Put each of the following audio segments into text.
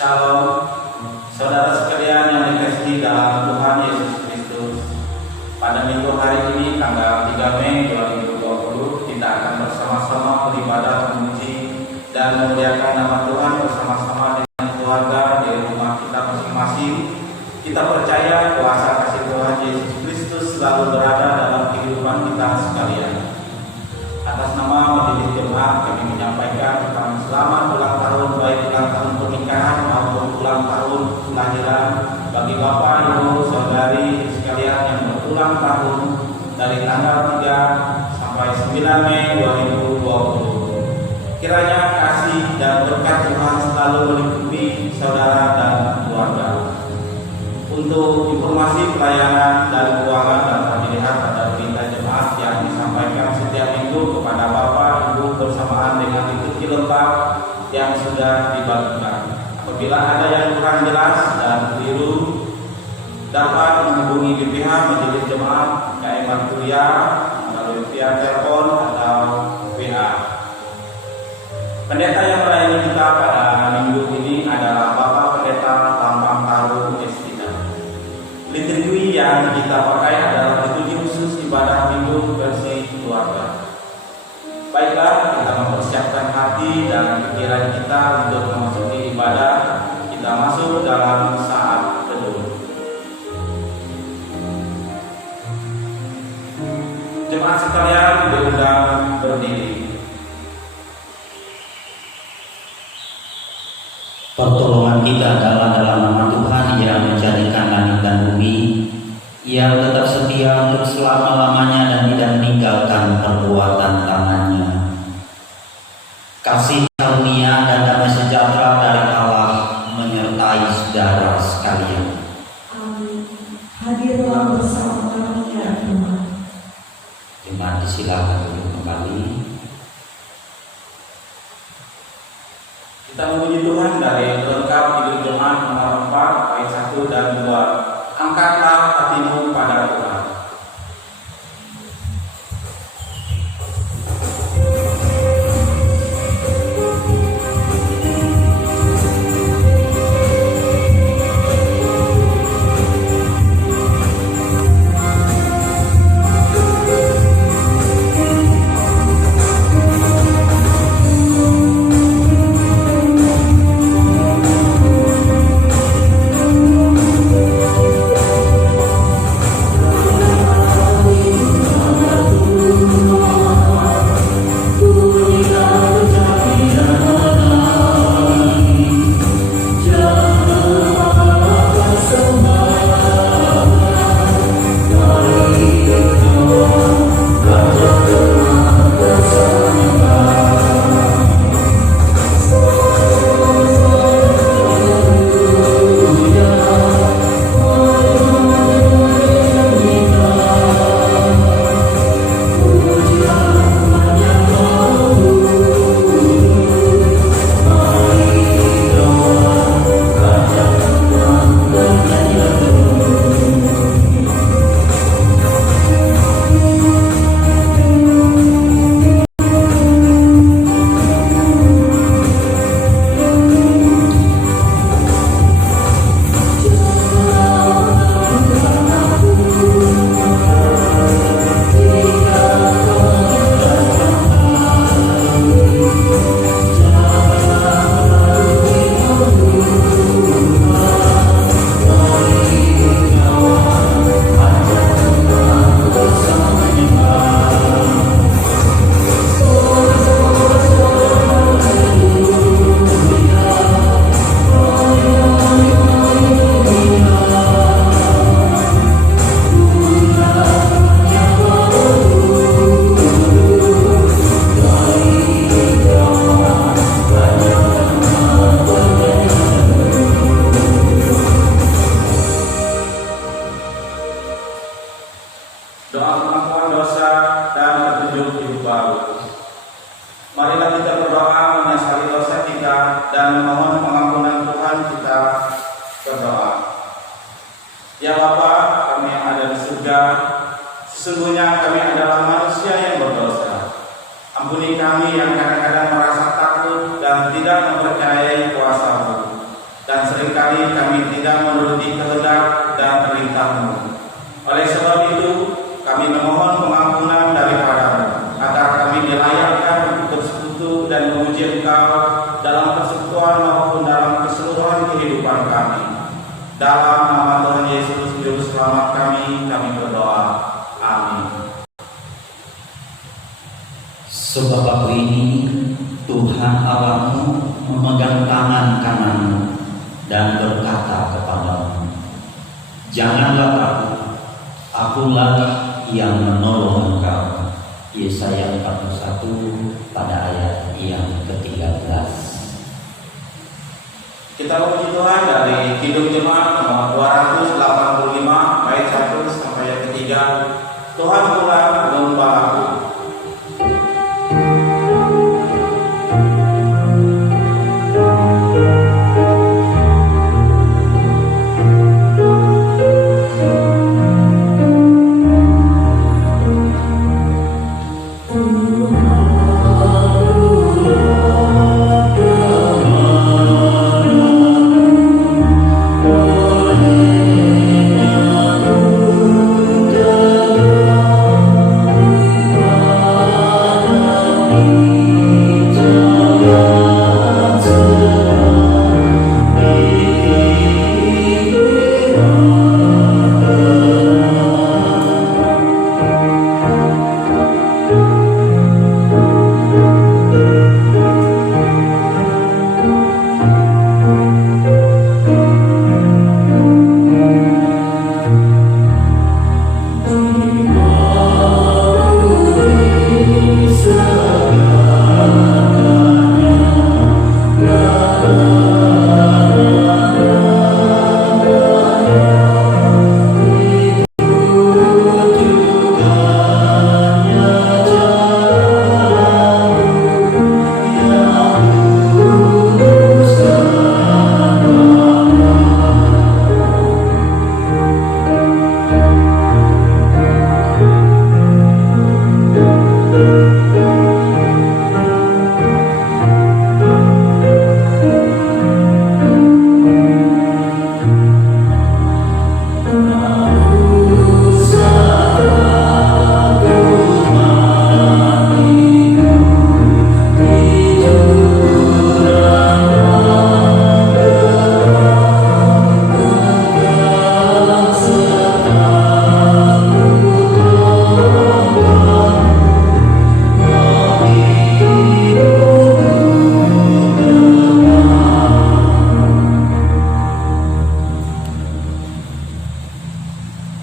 Shalom, saudara sekalian yang dikasihi dalam Tuhan Yesus Kristus. Pada minggu hari ini tanggal 3 Mei 2020 kita akan bersama-sama beribadah memuji dan memuliakan nama Tuhan bersama-sama dengan keluarga di rumah kita masing-masing. Kita percaya kuasa kasih Tuhan Yesus Kristus selalu berada dalam kehidupan kita sekalian. Atas nama Majelis Jemaat kami menyampaikan selamat ulang tahun, baik ulang tahun pernikahan maupun ulang tahun kelahiran bagi Bapak, Ibu, Saudari sekalian yang berulang tahun dari tanggal 3 sampai 9 Mei 2020. Kiranya kasih dan berkat Tuhan selalu meliputi saudara dan keluarga. Untuk informasi pelayanan dan keuangan dapat dilihat pada berita jemaat yang disampaikan setiap minggu kepada Bapak, Ibu bersamaan dengan liturgi lengkap yang sudah dibagikan. Apabila ada yang kurang jelas dan keliru, dapat menghubungi BPH Majelis Jemaat KM Kuliah melalui via telepon atau WA. Pendeta yang melayani kita pada minggu ini adalah Bapak Pendeta Lambang Taru Estina. Liturgi yang kita pakai adalah liturgi khusus ibadah minggu versi keluarga. Baiklah, kita mempersiapkan hati dan pikiran kita untuk memasuki ibadah. Kita masuk dalam saat teduh. Jemaat sekalian diundang berdiri. Pertolongan kita adalah dalam nama Tuhan yang menjadikan langit dan bumi, yang tetap setia untuk selama-lamanya dan tidak meninggalkan perbuatan tangannya. Kasih karunia dan damai sejahtera dari Allah menyertai saudara sekalian. Amin. Hadirlah bersama kami ya Tuhan. Jemaat disilakan duduk kembali. Kita memuji Tuhan dari lengkap hidup jemaat nomor 4 ayat 1 dan 2. Angkatlah hatimu pada Tuhan. Doa pengampunan dosa dan petunjuk hidup baru. Marilah kita berdoa menyesali dosa kita dan memohon pengampunan Tuhan. Kita berdoa. Ya Bapa kami yang ada di surga, sesungguhnya kami adalah manusia yang berdosa. Ampuni kami yang kadang-kadang merasa takut dan tidak mempercayai kuasa-Mu, dan seringkali kami tidak menuruti kehendak dan perintah-Mu. Oleh sebab itu, kami memohon pengampunan daripada-Mu, agar kami dilayakkan untuk bersekutu dan memuji Engkau dalam persekutuan maupun dalam keseluruhan kehidupan kami. Dalam nama Tuhan Yesus, Juru Selamat kami berdoa. Amin. Sebab aku ini, Tuhan Allahmu, memegang tangan kananmu dan berkata kepadamu, janganlah takut, akulah yang menolong engkau. Yesaya 41 pada ayat yang ke-13. Kita memuji Tuhan dari Hidup Jemaat nomor 285 ayat 1 sampai ayat ke-3. Tuhan pula gembalaku.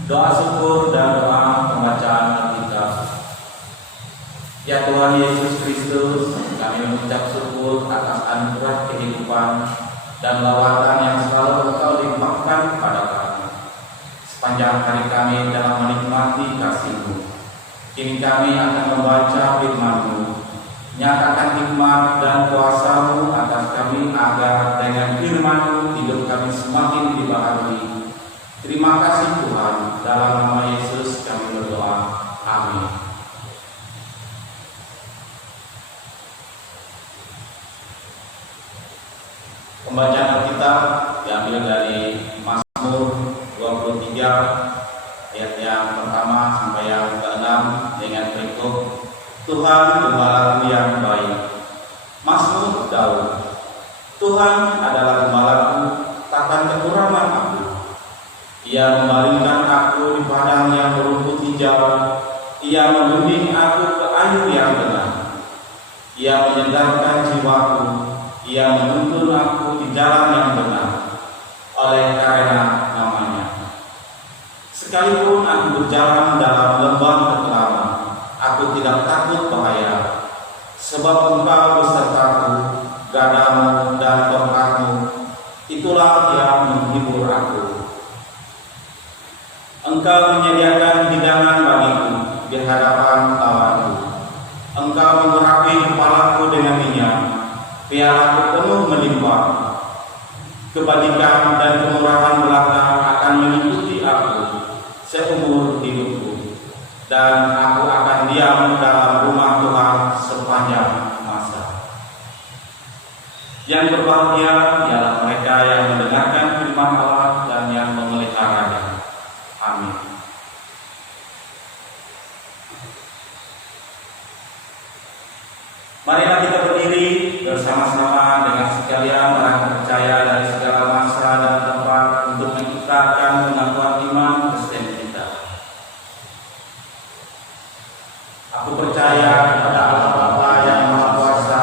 Doa syukur dan doa pembacaan Alkitab. Ya Tuhan Yesus Kristus, kami mengucap syukur atas anugerah kehidupan dan lawatan yang selalu Engkau limpahkan kepada kami. Sepanjang hari kami dalam menikmati kasih-Mu, kini kami akan membaca firman-Mu. Nyatakan hikmat dan kuasa-Mu atas kami, agar dengan firman-Mu hidup kami semakin dibaharui. Terima kasih Tuhan, dalam nama Yesus kami berdoa. Amin. Pembacaan Alkitab diambil dari Mazmur 23 ayat yang pertama sampai yang ke-6 dengan berikut: Tuhan gembalaku yang baik. Mazmur Daud. Tuhan adalah gembalaku, takkan kekurangan aku. Ia membaringkan aku di padang yang berumput hijau. Ia membimbing aku ke air yang benar. Ia menyegarkan jiwaku. Ia menuntun aku di jalan yang benar, oleh karena namanya. Sekalipun aku berjalan dalam lembah kekelaman, aku tidak takut bahaya. Sebab Engkau besertaku, gadamu dan tongkatmu, itulah yang menghibur aku. Engkau menyediakan hidangan bagiku di hadapan lawanku. Engkau mengurapi kepalaku dengan minyak, pialaku penuh melimpah. Kebajikan dan kemurahan belaka akan mengikuti aku seumur hidupku, dan aku akan diam dalam rumah Tuhan sepanjang masa. Yang berbahagia ialah mereka yang mendengarkan menyatakan pengakuan iman Kristen kita. Aku percaya kepada Allah Bapa yang Maha Kuasa,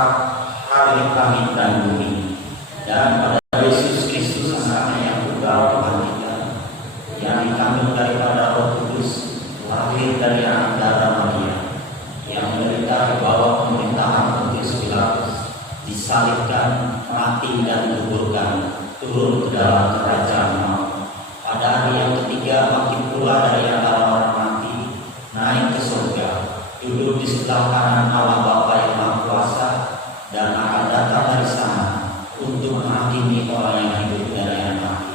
Hari langit dan bumi, dan pada Yesus Kristus anaknya yang tunggal Tuhan kita, yang dikandung daripada Roh Kudus, lahir dari anak darah Maria, yang menderita di bawah pemerintahan Pontius Pilatus, disalibkan, mati dan dikuburkan, turun ke dalam kerajaan maut. Pada hari yang ketiga bangkit pula dari antara orang mati, naik ke surga, duduk di sebelah kanan Allah Bapa yang Maha Kuasa, dan akan datang dari sana untuk menghakimi orang yang hidup dan yang mati.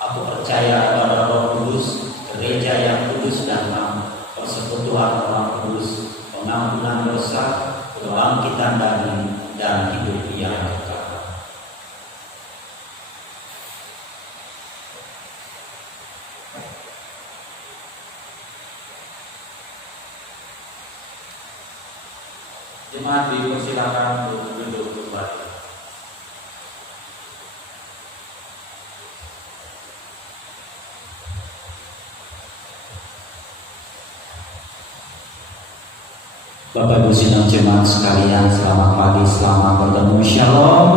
Aku percaya kepada Roh Kudus, gereja yang kudus dan am, persekutuan Orang Kudus, pengampunan dosa, kebangkitan daging, dan hidup yang kekal. Jemaat dipersilakan untuk duduk kembali. Bapak Ibu sidang jemaat sekalian, selamat pagi, selamat bertemu, shalom.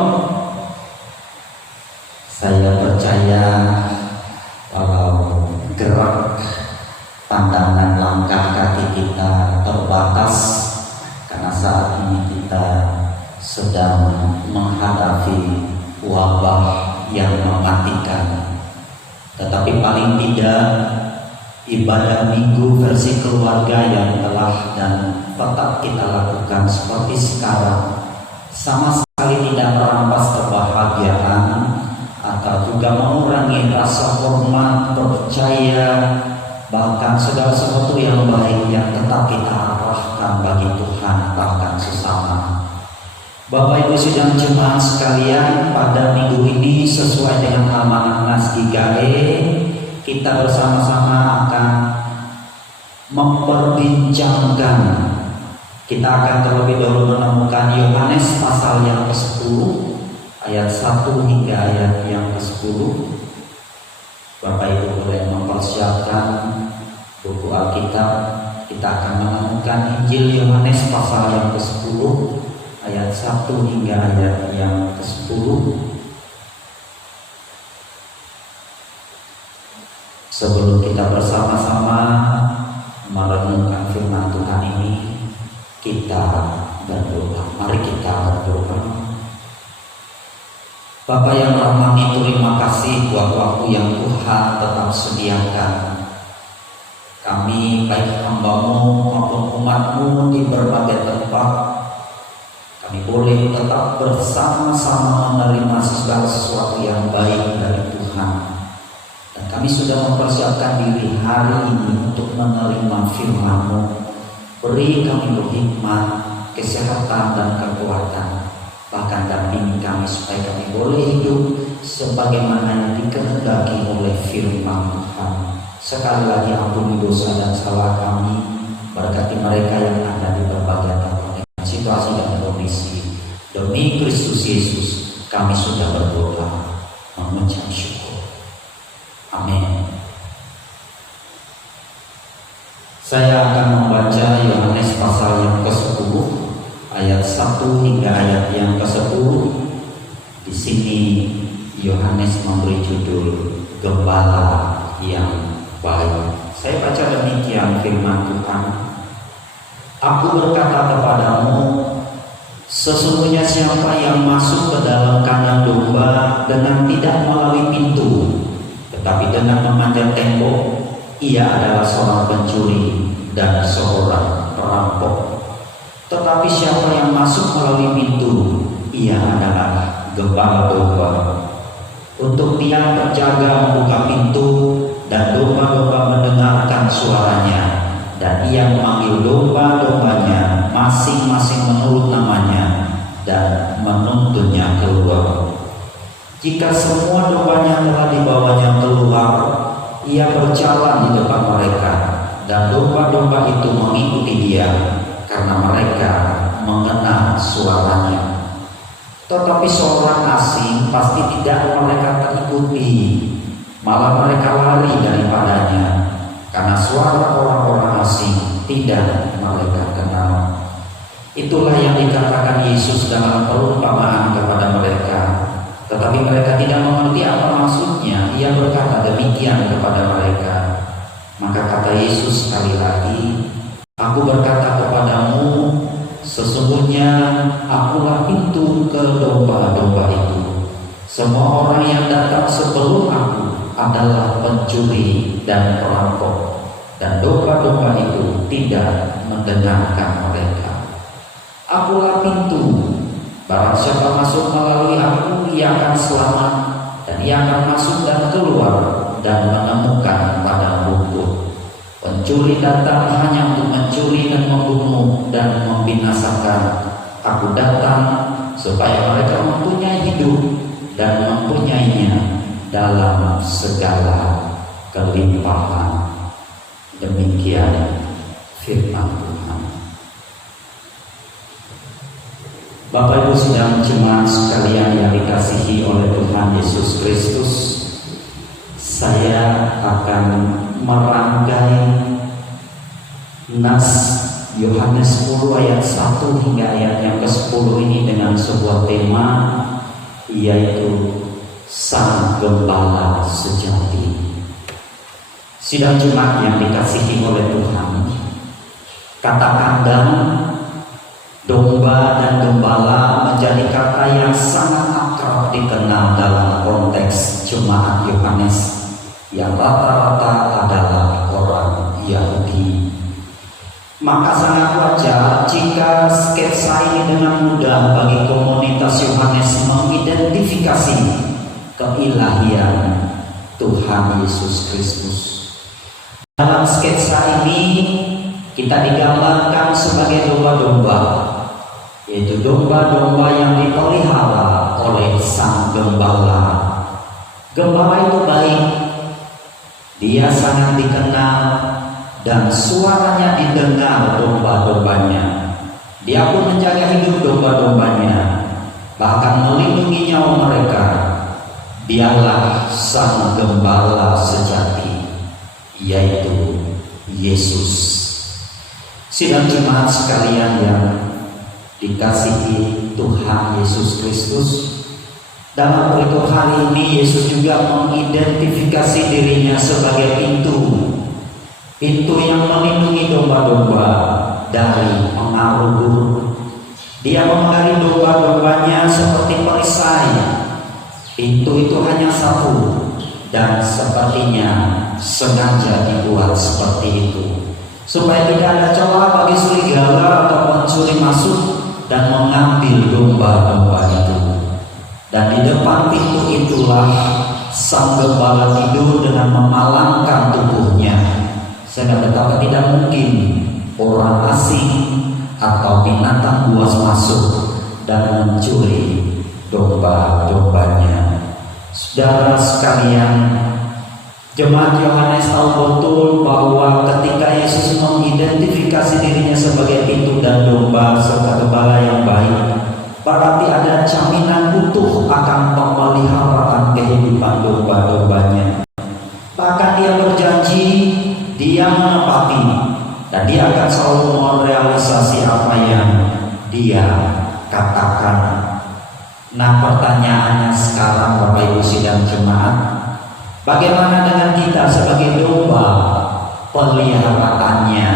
Saya percaya kalau gerak, pandangan, langkah kaki kita terbatas karena saat ini kita sedang menghadapi wabah yang mematikan. Tetapi paling tidak ibadah minggu versi keluarga yang telah dan tetap kita lakukan seperti sekarang sama sekali tidak merampas kebahagiaan atau juga mengurangi rasa hormat, percaya, bahkan segala sesuatu yang baik yang tetap kita arahkan bagi Tuhan bahkan sesama. Bapak Ibu sidang jemaat sekalian, pada minggu ini sesuai dengan amanah Nas GKE, kita bersama-sama akan memperbincangkan. Kita akan terlebih dahulu menemukan Yohanes pasal yang ke-10 ayat 1 hingga ayat yang ke-10. Bapak Ibu boleh mempersiapkan buku Alkitab. Kita akan menemukan Injil Yohanes pasal yang ke-10 ayat 1 hingga ayat yang ke-10. Sebelum kita bersama-sama merenungkan firman Tuhan ini, kita berdoa. Mari kita berdoa. Bapa yang rahmani, terima kasih buat waktu yang Tuhan tetap sediakan. Kami baik hamba-Mu maupun umat-Mu di berbagai tempat, kami boleh tetap bersama-sama menerima segala sesuatu yang baik dari Tuhan. Dan kami sudah mempersiapkan diri hari ini untuk menerima firman-Mu. Beri kami hikmat, kesehatan dan kekuatan, bahkan dampingi kami supaya kami boleh hidup sebagaimana yang dikehendaki oleh firman Tuhan. Sekali lagi ampuni dosa dan salah kami, berkati mereka yang ada di berbagai tempat dengan situasi dan kondisi. Demi Kristus Yesus kami sudah berdoa, mengucap syukur. Amin. Saya akan membaca Yohanes pasal yang ke-10 ayat 1 hingga ayat yang ke-10. Di sini Yohanes memberi judul Gembala yang Baik. Saya baca demikian firman Tuhan. Aku berkata kepadamu, sesungguhnya siapa yang masuk ke dalam kandang domba dengan tidak melalui pintu, tetapi dengan memanjat tembok, ia adalah seorang pencuri dan seorang perampok. Tetapi siapa yang masuk melalui pintu, ia adalah gembala domba. Untuk dia berjaga membuka pintu, dan domba-domba mendengarkan suaranya, dan ia memanggil domba-dombanya masing-masing menurut namanya, dan menuntunnya keluar. Jika semua dombanya telah dibawanya keluar, ia berjalan di depan mereka, dan domba-domba itu mengikuti dia, karena mereka mengenal suaranya. Tetapi seorang asing pasti tidak mereka ikuti, malah mereka lari daripadanya karena suara orang-orang asing tidak mereka kenal. Itulah yang dikatakan Yesus dalam perumpamaan kepada mereka. Tetapi mereka tidak mengerti apa maksudnya. Ia berkata demikian kepada mereka. Maka kata Yesus sekali lagi, "Aku berkata kepadamu, sesungguhnya akulah pintu ke domba-domba itu. Semua orang yang datang sebelum aku adalah pencuri dan perampok, dan domba-domba itu tidak mendengarkan mereka. Akulah pintu. Barang siapa masuk melalui aku, ia akan selamat, dan ia akan masuk dan keluar dan menemukan padang rumput. Pencuri datang hanya untuk mencuri dan membunuh dan membinasakan. Aku datang supaya mereka mempunyai hidup dan mempunyainya dalam segala kelimpahan." Demikian firman Tuhan. Bapak Ibu sidang jemaat sekalian yang dikasihi oleh Tuhan Yesus Kristus, saya akan merangkai nas Yohanes 10 ayat 1 hingga ayat yang ke-10 ini dengan sebuah tema, yaitu Sang Gembala Sejati. Sidang jemaat yang dikasihi oleh Tuhan, kata kandang, domba dan gembala menjadi kata yang sangat akrab dikenal dalam konteks jemaat Yohanes yang rata-rata adalah orang Yahudi. Maka sangat wajar jika sketsa ini dengan mudah bagi komunitas Yohanes mengidentifikasi keilahian Tuhan Yesus Kristus. Dalam sketsa ini kita digambarkan sebagai domba-domba, yaitu domba-domba yang dipelihara oleh Sang Gembala. Gembala itu baik, dia sangat dikenal dan suaranya didengar domba-dombanya. Dia pun menjaga hidup domba-dombanya, bahkan melindungi nyawa mereka. Dialah Sang Gembala sejati, yaitu Yesus. Sidang jemaat sekalian yang dikasihi Tuhan Yesus Kristus, dalam berikut hari ini Yesus juga mengidentifikasi dirinya sebagai pintu yang melindungi domba-domba dari pengaruh buruk. Dia memelihara domba-dombanya seperti perisai. Pintu itu hanya satu, dan sepertinya sengaja dibuat seperti itu supaya tidak ada celah bagi serigala atau pencuri masuk dan mengambil domba-domba itu. Dan di depan pintu itulah Sang Gembala tidur dengan memalangkan tubuhnya, sehingga betapa tidak mungkin orang asing atau binatang buas masuk dan mencuri domba-dombanya. Saudara sekalian, jemaat Yohanes tahu betul bahwa ketika Yesus mengidentifikasi dirinya sebagai pintu dan domba serta gembala yang baik, berarti ada jaminan utuh akan pemeliharaan kehidupan domba-dombanya. Bahkan dia berjanji, dia menepati, dan dia akan selalu merealisasi apa yang dia katakan. Nah, pertanyaannya sekarang Bapak Ibu sidang jemaat, bagaimana dengan kita sebagai domba peliharaannya?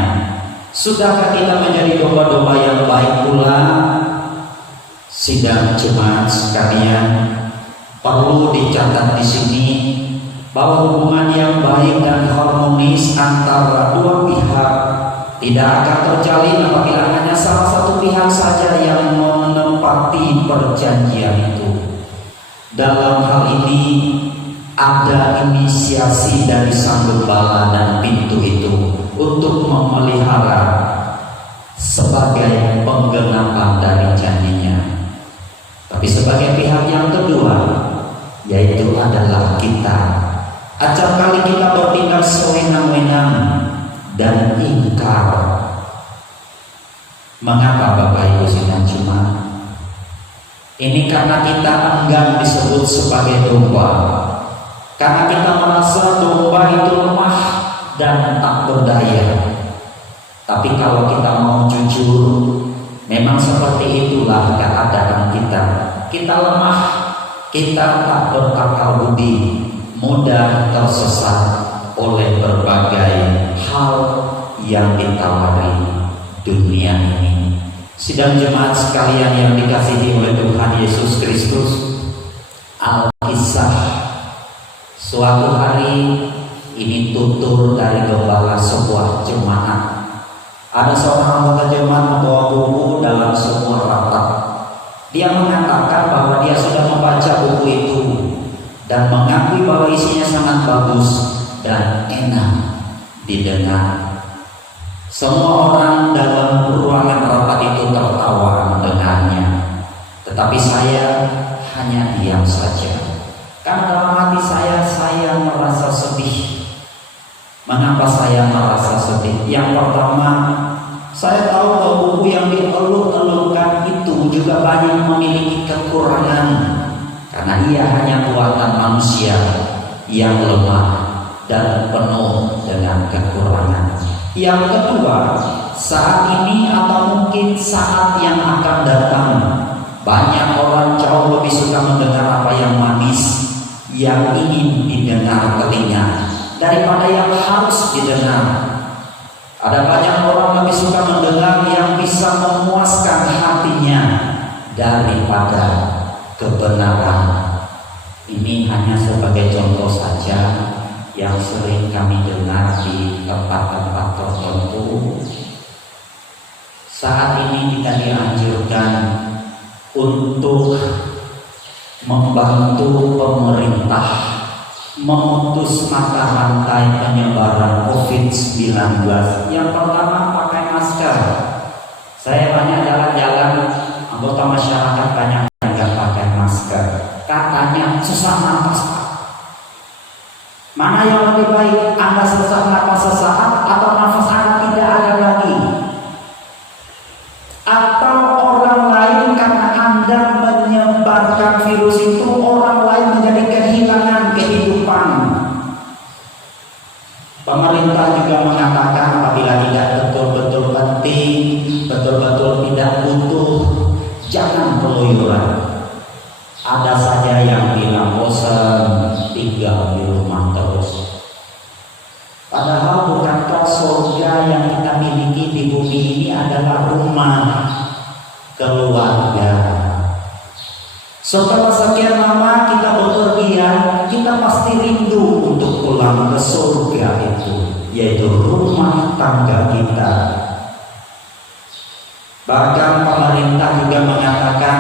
Sudahkah kita menjadi domba-domba yang baik pula? Sidang jemaat sekalian, perlu dicatat di sini bahwa hubungan yang baik dan harmonis antara dua pihak tidak akan terjalin apabila hanya salah satu pihak saja yang menepati perjanjian itu. Dalam hal ini ada inisiasi dari Sang Gembala dan pintu itu untuk memelihara sebagai penggenapan dari janjinya. Tapi sebagai pihak yang kedua, yaitu adalah kita, acap kali kita bertindak sewenang-wenang dan ingkar. Mengapa Bapak Ibu sidang jemaat? Ini karena kita enggan disebut sebagai domba. Karena kita merasa domba itu lemah dan tak berdaya. Tapi kalau kita mau jujur, memang seperti itulah keadaan kita. Kita lemah, kita tak berakal budi, mudah tersesat oleh berbagai hal yang ditawari dunia ini. Sidang jemaat sekalian yang dikasihi oleh Tuhan Yesus Kristus, Alkisah suatu hari ini tutur dari gembala sebuah jemaat. Ada seorang anggota jemaat membawa buku dalam sebuah rapat. Dia mengatakan bahwa dia sudah membaca buku itu dan mengakui bahwa isinya sangat bagus dan enak didengar. Semua orang dalam ruangan rapat itu tertawa mendengarnya, tetapi saya hanya diam saja. Karena dalam hati saya merasa sedih. Mengapa saya merasa sedih? Yang pertama, saya tahu bahwa buku yang dielung-elungkan itu juga banyak memiliki kekurangan, karena ia hanya buatan manusia yang lemah dan penuh dengan kekurangan. Yang kedua, saat ini atau mungkin saat yang akan datang, banyak orang jauh lebih suka mendengar apa yang manis, yang ingin didengar telinga daripada yang harus didengar. Ada banyak orang lebih suka mendengar yang bisa memuaskan hatinya daripada kebenaran. Ini hanya sebagai contoh saja yang sering kami dengar di tempat-tempat tertentu. Saat ini kita dianjurkan untuk membantu pemerintah memutus mata rantai penyebaran COVID-19. Yang pertama, pakai masker. Saya banyak jalan-jalan, anggota masyarakat banyak yang nggak pakai masker. Katanya susah nafas, Pak. Mana yang lebih baik, Anda sesak nafas sesaat atau nafas Anda tidak ada lagi? Atau orang lain karena Anda menyebarkan virus itu, orang lain menjadi kehilangan kehidupan. Pemerintah juga mengatakan apabila tidak betul-betul penting, betul-betul tidak butuh, jangan keluyuran. Ada saja yang bilang bosan tinggal di rumah terus. Padahal bukankah surga yang kita miliki di bumi ini adalah rumah keluarga. Setelah sekian lama kita bepergian, kita pasti rindu untuk pulang ke surga itu, yaitu rumah tangga kita. Bahkan pemerintah juga mengatakan,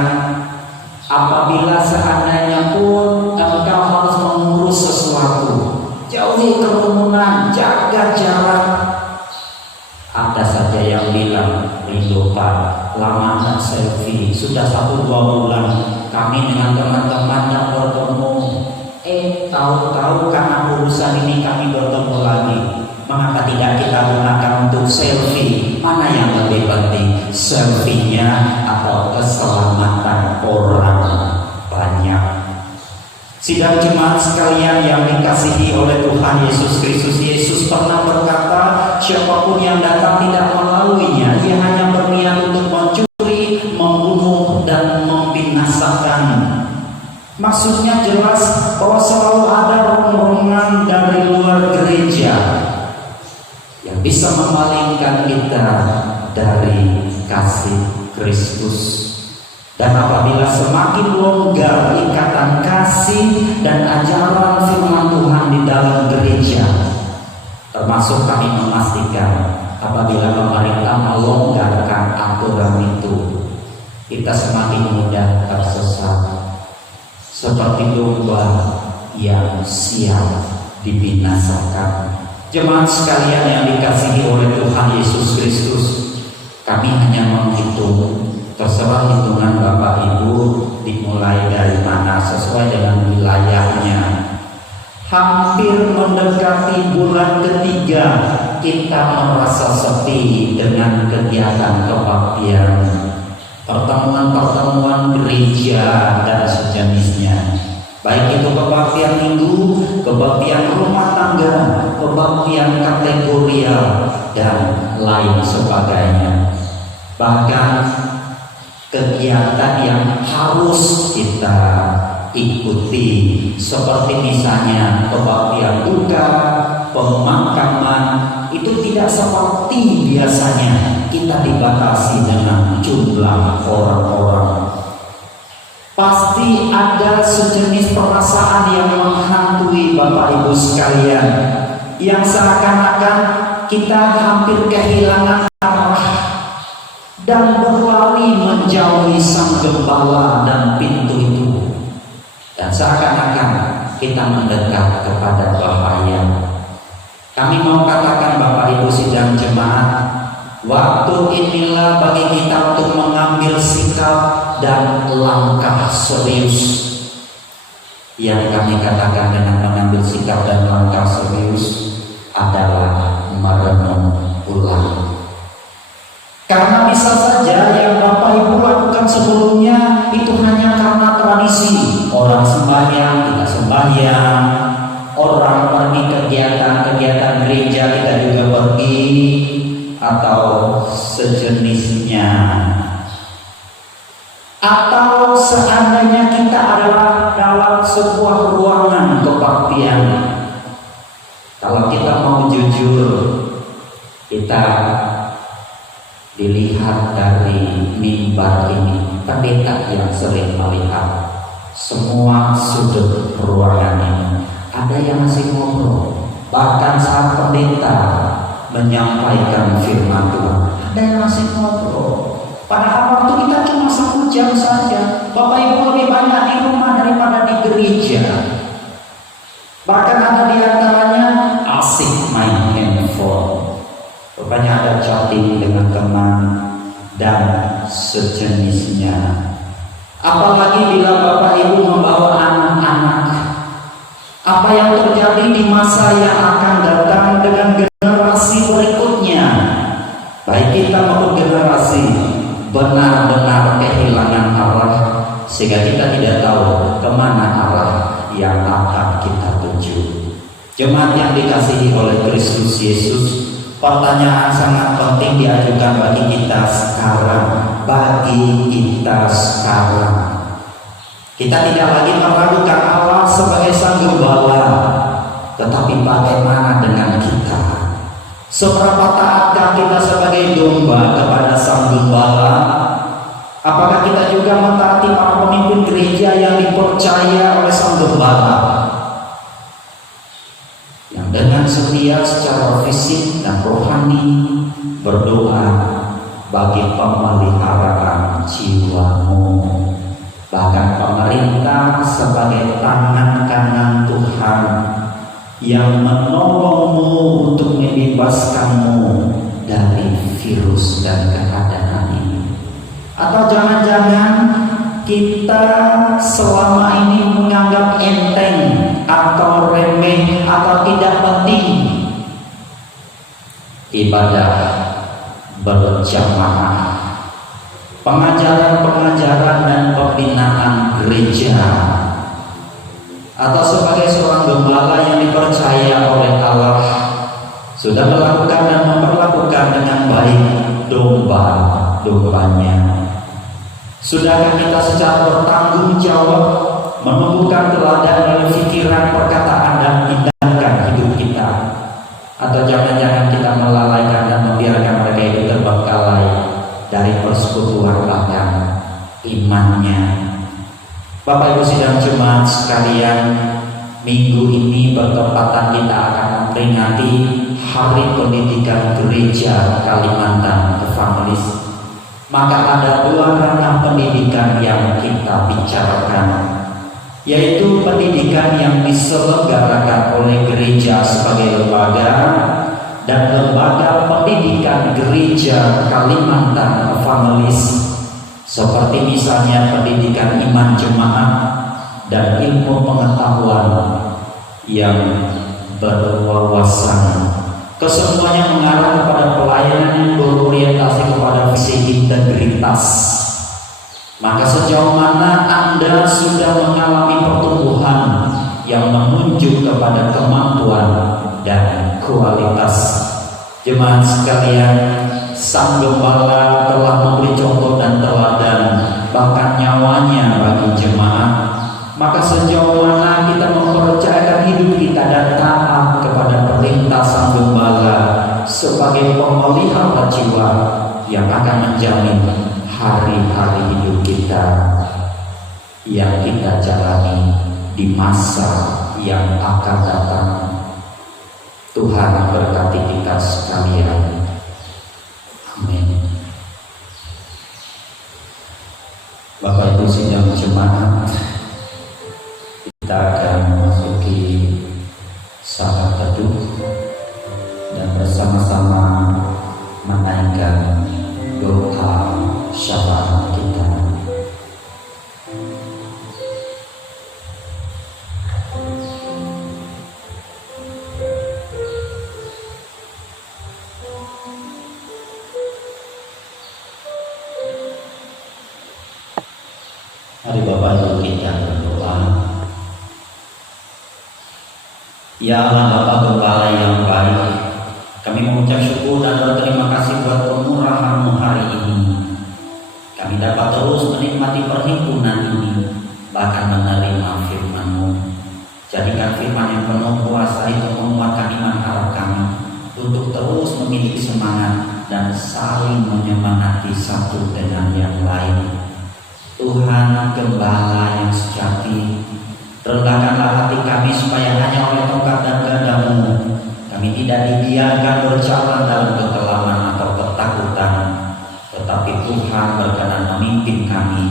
apabila seandainya pun engkau harus mengurus sesuatu, jauhi kerumunan, jaga jarak. Ada saja yang bilang, rindu Pak, lama tak selfie, sudah 1-2 bulan kami dengan teman-teman tak bertemu. Tahu-tahu karena urusan ini kami bertemu lagi. Mengapa tidak kita gunakan untuk selfie? Mana yang lebih penting, selfie-nya atau keselamatan orang banyak? Sidang jemaat sekalian yang dikasihi oleh Tuhan Yesus Kristus, Yesus pernah berkata, siapapun yang datang tidak melaluinya, ia hanya berniat untuk mencuri, membunuh, dan membinasakan. Maksudnya jelas bahwa selalu ada rombongan dari luar gereja yang bisa memalingkan kita dari kasih Kristus. Dan apabila semakin longgar ikatan kasih dan ajaran firman Tuhan di dalam gereja, termasuk kami memastikan apabila pemerintah melonggarkan aturan itu, kita semakin mudah tersesat seperti domba yang siap dibinasakan. Jemaat sekalian yang dikasihi oleh Tuhan Yesus Kristus, kami hanya menghitung, terserah hitungan Bapak Ibu dimulai dari mana sesuai dengan wilayahnya. Hampir mendekati bulan ketiga, kita merasa sepi dengan kegiatan kebaktian, pertemuan-pertemuan gereja dan sejenisnya. baik itu kebaktian minggu, kebaktian rumah tangga, kebaktian kategorial, dan lain sebagainya. Bahkan kegiatan yang harus kita ikuti seperti misalnya kebaktian duka, pemakaman, itu tidak seperti biasanya kita dibatasi dengan jumlah orang-orang. Pasti ada sejenis perasaan yang menghantui Bapak Ibu sekalian, yang seakan-akan kita hampir kehilangan arah dan berlari menjauhi Sang Gembala dan pintu itu, dan seakan-akan kita mendekat kepada bahaya. Kami mau katakan Bapak Ibu sidang jemaat, waktu inilah bagi kita untuk mengambil sikap dan langkah serius. Yang kami katakan dengan mengambil sikap dan langkah serius adalah merenung ulang. Karena bisa saja yang Bapak Ibu lakukan sebelumnya itu hanya karena tradisi. Orang sembahyang, kita sembahyang. Orang pergi kegiatan-kegiatan gereja, kita juga pergi, atau sejenisnya. Atau seandainya kita adalah dalam sebuah ruangan kebaktian, kalau kita mau jujur, kita dilihat dari mimbar ini, pendeta yang sering melihat semua sudut ruangan ini. Ada yang masih ngobrol, bahkan saat pendeta menyampaikan firman Tuhan, ada yang masih ngobrol. Padahal waktu kita cuma 1 jam saja. Bapak Ibu lebih banyak di rumah daripada di gereja. Bahkan ada di antaranya asik main handphone. Rupanya ada chatting dengan teman dan sejenisnya. Apalagi bila Bapak Ibu membawa anak-anak. Apa yang terjadi di masa yang akan datang dengan generasi berikutnya, baik kita maupun generasi, benar-benar kehilangan arah, sehingga kita tidak tahu kemana arah yang akan kita tuju. Jemaat yang dikasihi oleh Kristus Yesus, pertanyaan sangat penting diajukan bagi kita sekarang. Kita tidak lagi meragukan Allah sebagai Sang Gembala, tetapi bagaimana dengan kita? Seberapa taatkah kita sebagai domba kepada Sang Gembala? Apakah kita juga mentaati para pemimpin gereja yang dipercaya oleh Sang Gembala, yang dengan setia secara fisik dan rohani berdoa bagi pemeliharaan jiwamu? Bahkan pemerintah sebagai tangan kanan Tuhan yang menolongmu untuk membebaskanmu dari virus dan keadaan ini. Atau jangan-jangan kita selama ini menganggap enteng atau remeh atau tidak penting ibadah berjamaah, pengajaran-pengajaran dan pembinaan gereja, atau sebagai seorang gembala yang dipercaya oleh Allah sudah melakukan dan memperlakukan dengan baik domba-dombanya. Sudahkah kita secara bertanggung jawab menumbuhkan teladan dalam pikiran, perkataan, dan tindakan hidup kita? Atau jangan-jangan kita melalaikan dan membiarkan mereka itu terbengkalai dari persekutuan bahkan imannya? Bapak Ibu sidang jemaat sekalian, minggu ini bertepatan kita akan memperingati Hari Pendidikan Gereja Kalimantan Evangelis. Maka ada 2 ranah pendidikan yang kita bicarakan, yaitu pendidikan yang diselenggarakan oleh gereja sebagai lembaga dan lembaga pendidikan gereja Kalimantan Evangelis, seperti misalnya pendidikan iman jemaat dan ilmu pengetahuan yang berwawasan. Kesemuanya mengarah kepada pelayanan yang berorientasi kepada visi integritas, Maka sejauh mana Anda sudah mengalami pertumbuhan yang menunjuk kepada kemampuan dan kualitas? Jemaat sekalian, Sang Gembala telah memberi contoh dan teladan, bahkan nyawanya bagi jemaat. Maka sejauh mana kita mempercayakan hidup kita dan taat kepada perintah Sang Gembala sebagai pemelihara jiwa yang akan menjamin hari-hari hidup kita yang kita jalani di masa yang akan datang. Tuhan berkati kita sekalian. Amin. Bapak Ibu sidang jemaat, kita akan memasuki saat teduh dan bersama-sama menaikkan doa syafaat kita. Mari Bapak Ibu kita berdoa. Ya Allah Bapa Gembala yang baik, kami mengucap syukur dan berterima kasih buat kemurahan-Mu hari ini. Kami dapat terus menikmati perhimpunan ini, bahkan menerima firman-Mu. Jadikan firman yang penuh kuasa itu menguatkan iman harap kami untuk terus memiliki semangat dan saling menyemangati satu dengan yang lain. Tuhan Gembala yang sejati, rendahkanlah hati kami supaya hanya oleh tongkat dan ganda-Mu kami tidak dibiarkan berjalan dalam kekelaman atau ketakutan, tetapi Tuhan berkenan memimpin kami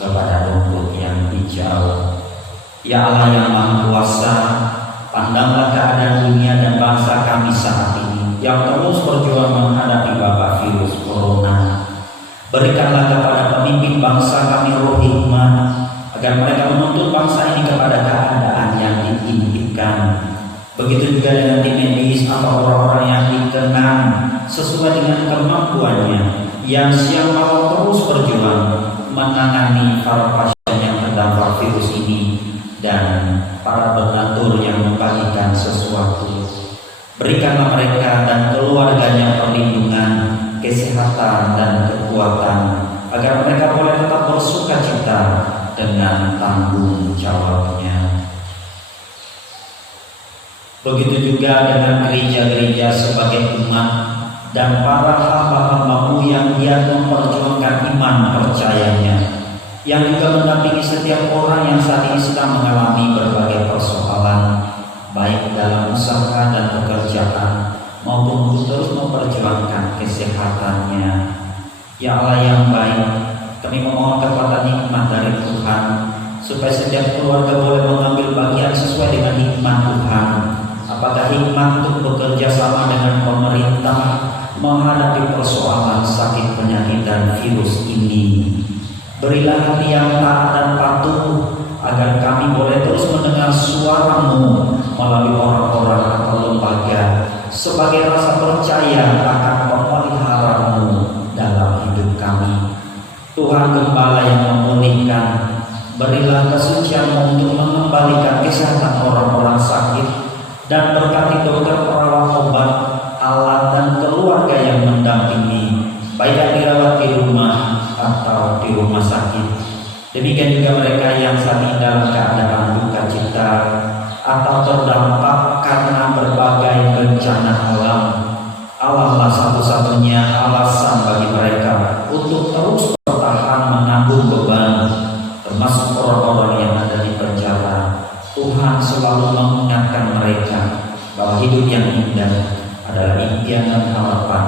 kepada rumput yang hijau. Ya Allah yang Maha Kuasa, pandanglah keadaan dunia dan bangsa kami saat ini yang terus berjuang menghadapi wabah virus corona. Berikanlah kepada pemimpin bangsa kami roh hikmat, agar mereka menuntut bangsa ini kepada keadaan yang diinginkan. Begitu juga dengan tim medis atau orang-orang yang dikenal sesuai dengan kemampuannya, yang siang malam terus berjuang menangani para pasien yang terdampak virus ini dan para donatur yang membagikan sesuatu. Berikanlah mereka dan keluarganya perlindungan, kesehatan dan kekuatan, agar mereka boleh tetap bersuka cita dengan tanggung jawabnya. Begitu juga dengan gereja-gereja sebagai umat dan para hamba-hamba-Mu yang giat memperjuangkan iman percayanya, yang juga mendampingi setiap orang yang saat ini sedang mengalami berbagai persoalan, baik dalam usaha dan pekerjaan maupun terus memperjuangkan kesehatannya. Ya Allah yang baik, kami memohon kekuatan hikmat dari Tuhan, supaya setiap keluarga boleh mengambil bagian sesuai dengan hikmat Tuhan. Apakah hikmat untuk bekerja sama dengan pemerintah menghadapi persoalan sakit penyakit dan virus ini? Berilah hati yang taat dan patuh, agar kami boleh terus mendengar suara-Mu melalui orang-orang atau lembaga, sebagai rasa percaya akan pemeliharaan-Mu dalam hidup kami. Tuhan Gembala yang memulihkan, berilah kesucian-Mu untuk mengembalikan kesehatan orang-orang sakit, dan berkati dokter, perawat, obat, alat, dan keluarga yang mendampingi, baik yang dirawat di rumah atau di rumah sakit. Demikian juga mereka yang saat ini dalam keadaan duka cita atau terdampak karena berbagai bencana alam. Allah lah satu-satunya alasan bagi mereka untuk terus bertahan menanggung beban, termasuk orang-orang yang ada di penjara. Tuhan selalu mengingatkan mereka bahwa hidup yang indah adalah impian dan harapan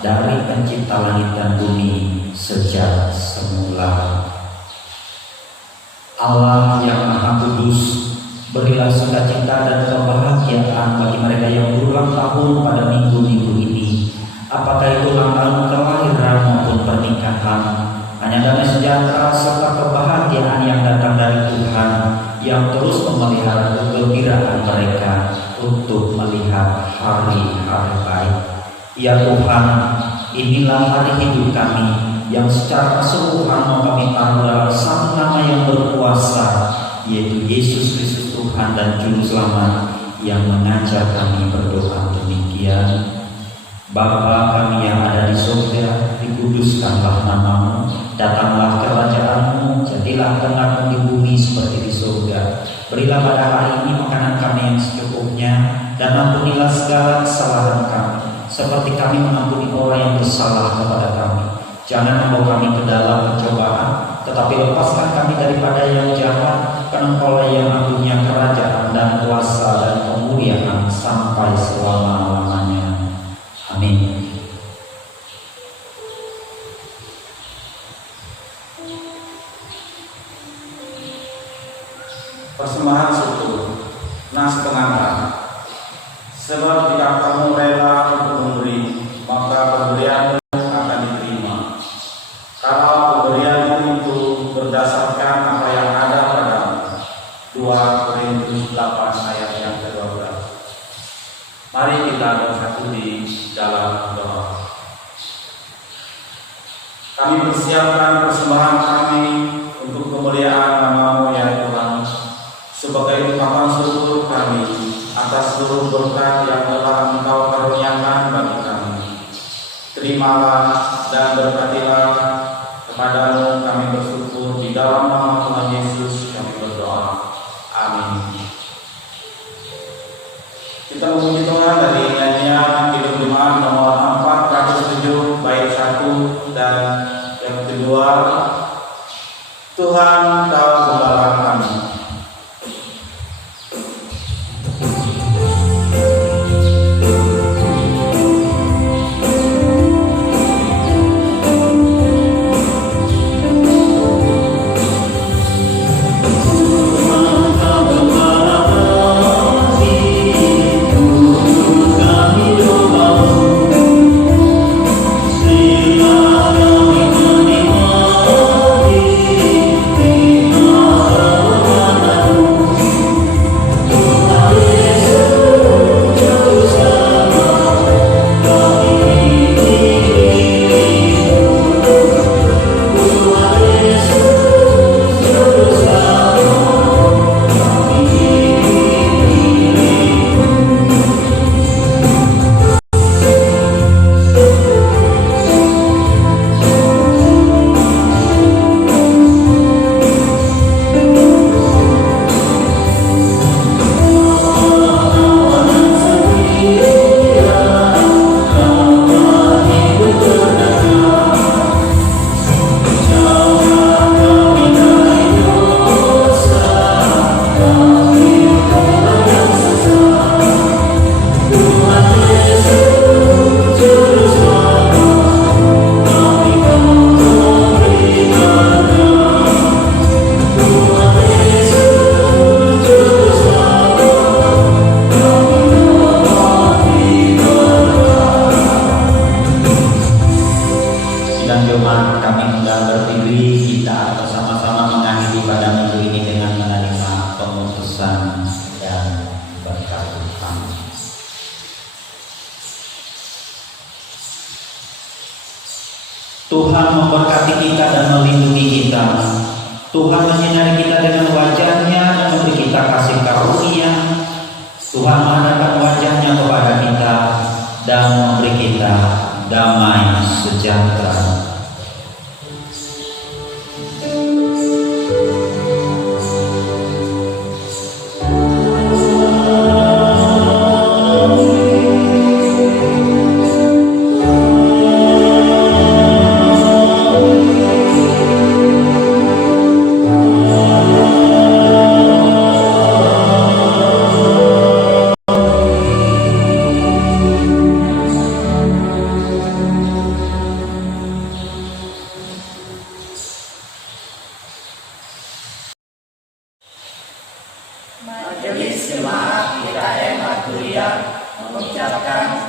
dari Pencipta langit dan bumi sejak semula. Allah yang Maha Kudus, berilah sukacita dan kebahagiaan bagi mereka yang berulang tahun pada minggu-minggu ini, apakah itu ulang tahun kelahiran maupun pernikahan. Hanya damai sejahtera serta kebahagiaan yang datang dari Tuhan, yang terus memelihara kegembiraan mereka untuk melihat hari-hari baik. Ya Tuhan, inilah hari hidup kami, yang secara keseluruhan mau kami taruh dalam satu nama yang berkuasa, yaitu Yesus Kristus Tuhan dan Juru Selamat, yang mengajar kami berdoa demikian. Bapa kami yang ada di surga, dikuduskanlah namamu, datanglah kerajaan-Mu, jadilah kehendak-Mu di bumi seperti di surga. Berilah pada hari ini makanan kami yang secukupnya, dan ampunilah segala kesalahan kami, seperti kami mengampuni orang yang bersalah kepada kami. Jangan membawa kami ke dalam pencobaan, tetapi lepaskan kami daripada yang jahat, karena Engkau-lah yang punya kerajaan dan kuasa dan kemuliaan sampai selama-lamanya. Amin. Persembahan syukur, nas pengantar. Sebab jika kamu rela untuk memberi, maka pemberian akan diterima. Kalau pemberian itu berdasarkan apa yang ada padamu. 2 Korintus 8 ayat yang ke-12. Mari kita bersatu di dalam doa. Kami persiapkan persembahan kami untuk kemuliaan nama-Mu ya Tuhan, sebagai ungkapan syukur kami atas seluruh berkat yang telah Engkau karuniakan bagi kami. Terimalah dan berkatilah kepadamu kami bersyukur, di dalam nama Tuhan Yesus kami berdoa. Amin. Kita memuji Tuhan dari nyanyian Hidup Jemaat nomor 407 bait 1 dan yang kedua, Tuhan Kau Gembala kami. Tuhan memberkati kita dan melindungi kita. Tuhan menyinari kita dengan wajah-Nya dan memberi kita kasih karunia. Tuhan menghadapkan wajah-Nya kepada kita dan memberi kita damai sejahtera. Majelis Jemaat GKM Maturia mengucapkan